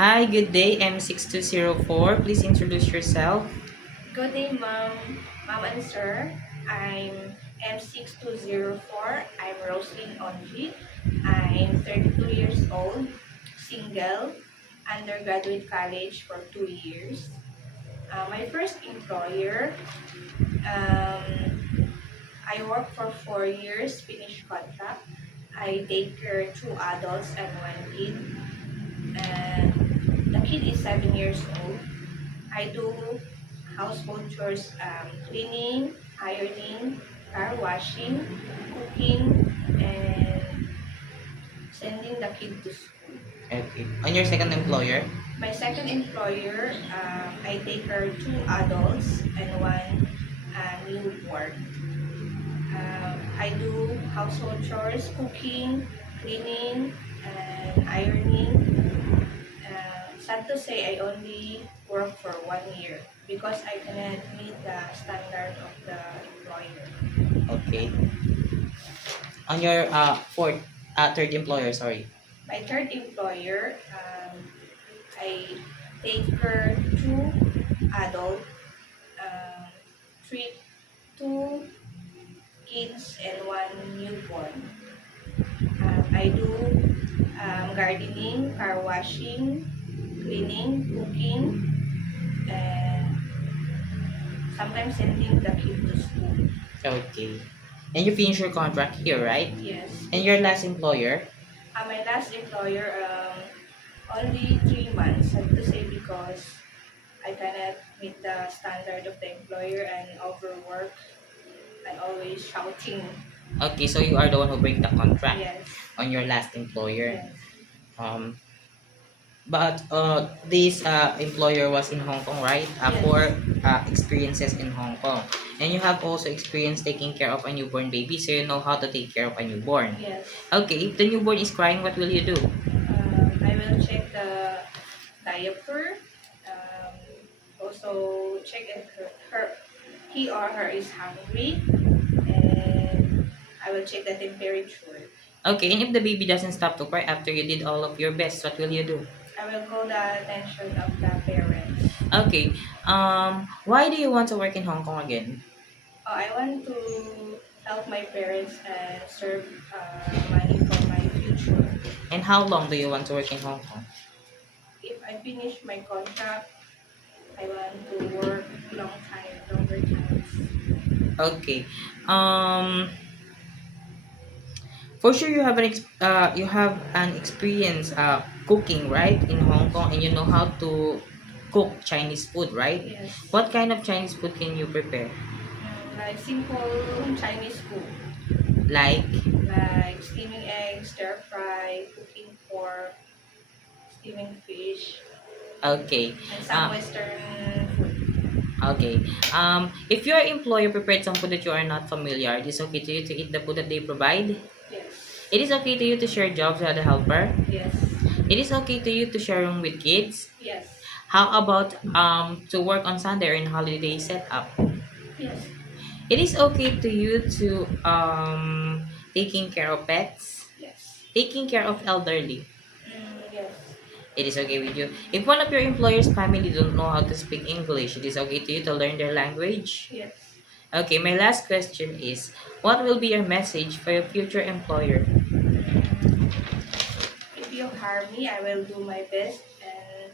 Hi, good day, M6204. Please introduce yourself. Good day, ma'am and sir. I'm M6204. I'm Roslyn Onji. I'm 32 years old, single, undergraduate college for 2 years. My first employer, I worked for 4 years, finished contract. I take care of 2 adults and 1 kid. And the kid is 7 years old. I do household chores, cleaning, ironing, car washing, cooking, and sending the kid to school. Okay. On your second employer? My second employer, I take care of 2 adults and 1 newborn. I do household chores, cooking, cleaning, and ironing. Sad to say, I only work for 1 year because I cannot meet the standard of the employer. Okay. On your third employer, sorry. My third employer, I take care 2 adult, um, three, 2 kids and 1 newborn. I do gardening, car washing, cleaning, cooking, and sometimes sending the kid to school. Okay. And you finish your contract here, right? Yes. And your last employer? My last employer, only 3 months, I have to say, because I cannot meet the standard of the employer and overwork and always shouting. Okay, so you are the one who break the contract Yes. on your last employer. Yes. Um, but this employer was in Hong Kong, right? Yes. For experiences in Hong Kong. And you have also experience taking care of a newborn baby, so you know how to take care of a newborn. Yes. Okay, if the newborn is crying, what will you do? I will check the diaper. Um, Also check if he or her is hungry, and I will check the temperature. Okay, and if the baby doesn't stop to cry after you did all of your best, what will you do? I will call the attention of the parents. Okay, why do you want to work in Hong Kong again? I want to help my parents and serve money for my future. And how long do you want to work in Hong Kong? If I finish my contract, I want to work longer times. Okay, um, for sure you have an experience cooking, right, in Hong Kong, and you know how to cook Chinese food, right? Yes. What kind of Chinese food can you prepare? Like simple Chinese food, Like, like steaming eggs, stir fry, cooking pork, steaming fish, okay, and some Western food. okay. If your employer prepared some food that you are not familiar, it is okay to you to eat the food that they provide. Yes. It is okay to you to share jobs with the helper. Yes. It is okay to you to share room with kids. Yes. How about to work on Sunday or in holiday setup? Yes. It is okay to you to taking care of pets, Yes. taking care of elderly. Yes. It is okay with you. If one of your employer's family don't know how to speak English, it is okay to you to learn their language. Yes. Okay, my last question is, what will be your message for your future employer? If you hire me, I will do my best, and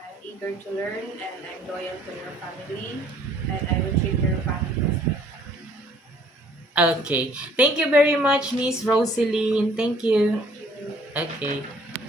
I'm eager to learn, and I'm loyal to your family, and I will treat your family as my family. Okay, thank you very much, Miss Rosaline. Thank you. Thank you. Okay.